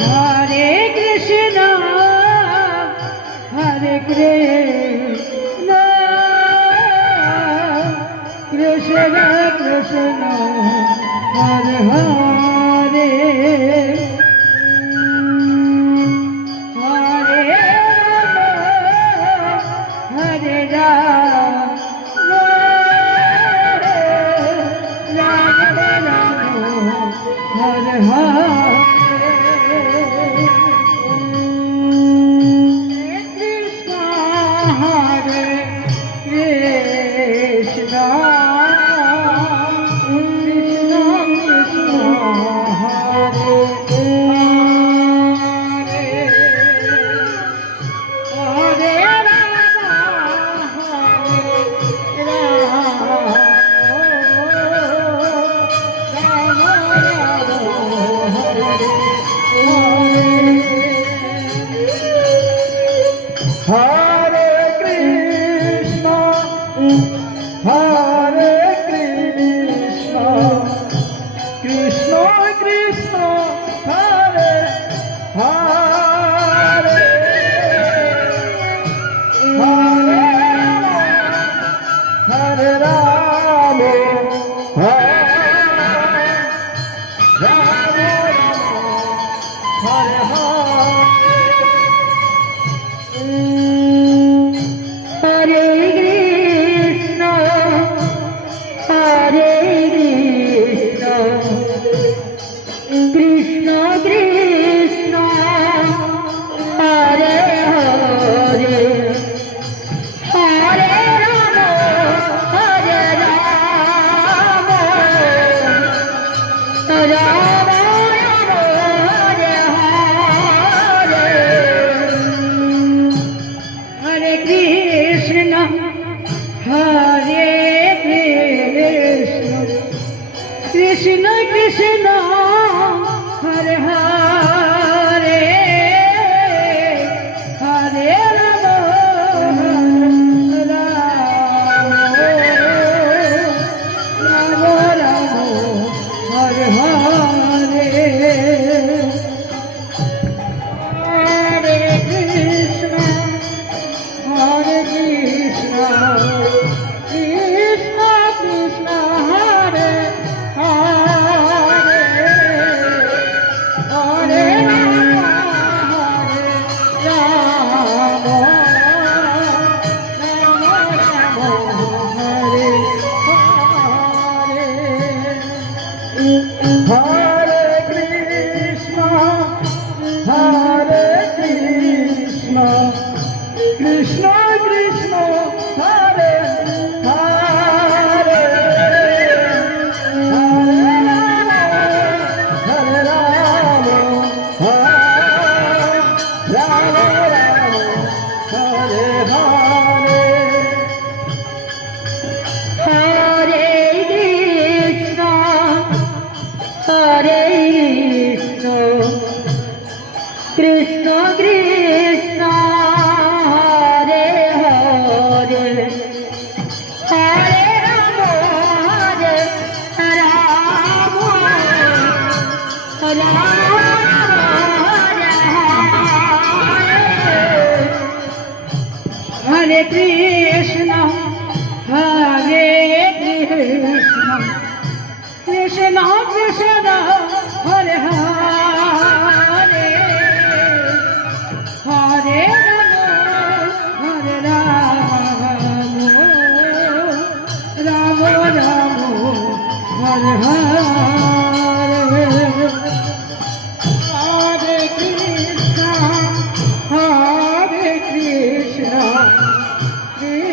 Hare Krishna, Hare Krishna, Krishna Krishna, Hare Hare, Hare Rama, Hare Rama, Rama Rama, Hare Hare. Krishna Krishna Hare Hare Hare Rama Rama Rama Rama Hare Hare Hare Krishna Hare Krishna Krishna Krishna Hare Krishna Krishna Hare Hare Hare Rama Hare Rama Rama Rama Hare Hare Hare Krishna Hare Krishna Krishna Krishna Hare Hare Hare Rama Hare Rama Rama Hare Krishna Hare Krishna Krishna Krishna Hare Hare Hare Rama Rama Rama Hare Hare Hare Krishna Krishna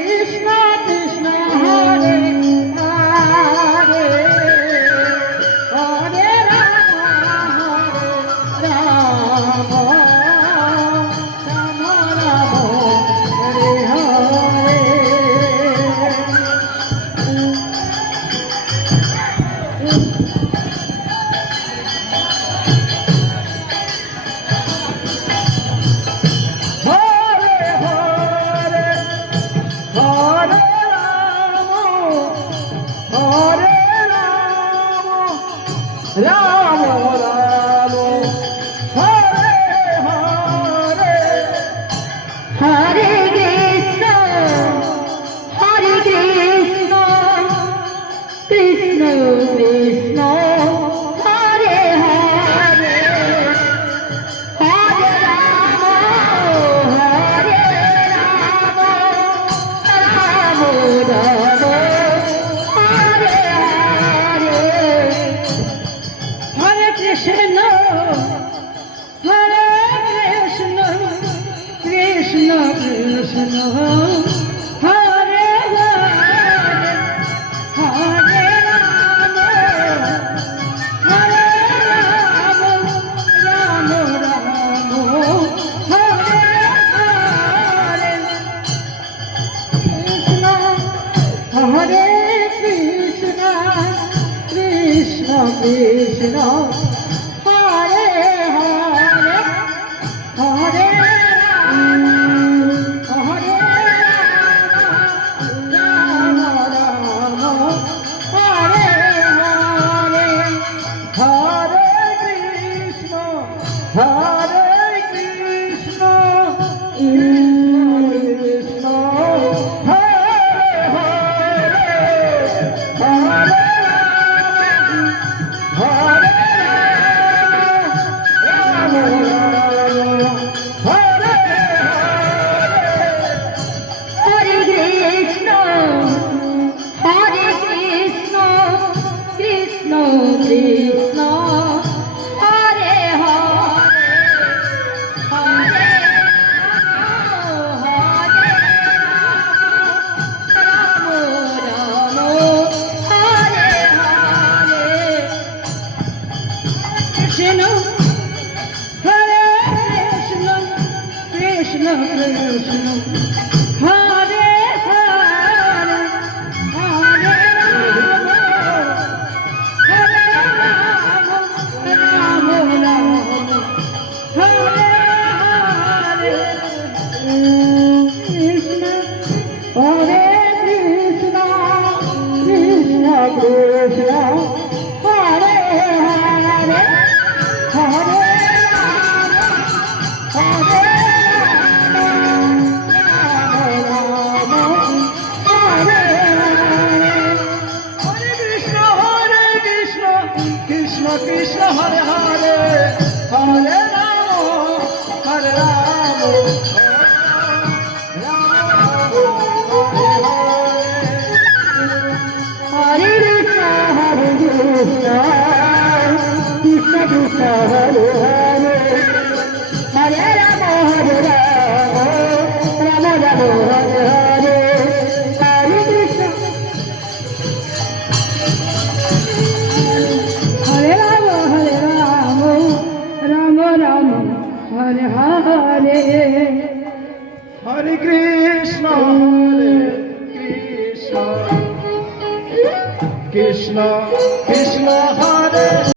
Hare Krishna, Krishna, Hare Hare, Hare Hare Rama, Hare Hare Krishna, Hare Krishna, Krishna Krishna, Hare Hare, Hare Rama, Rama Hare Hare. Krishna, Hare Krishna, Krishna Krishna, Hare Hare, Hare Rama, Hare Rama, Rama Rama, Hare Hare. Krishna, Hare Krishna, Krishna Krishna, Hare Hare, Hare Rama, Hare Rama, Hare Hare. Hare Krishna, Krishna Krishna, Hare Hare, Hare Rama, Hare Rama, Hare Krishna, Hare Krishna, Krishna Krishna, Hare Hare, Hare Rama, Hare Rama, Rama Rama, Hare Hare. Hare Krishna, Hare Rama, Hare Rama, Rama Rama, Hare Hare. Hare Krishna, Hare Krishna, Krishna Krishna, Hare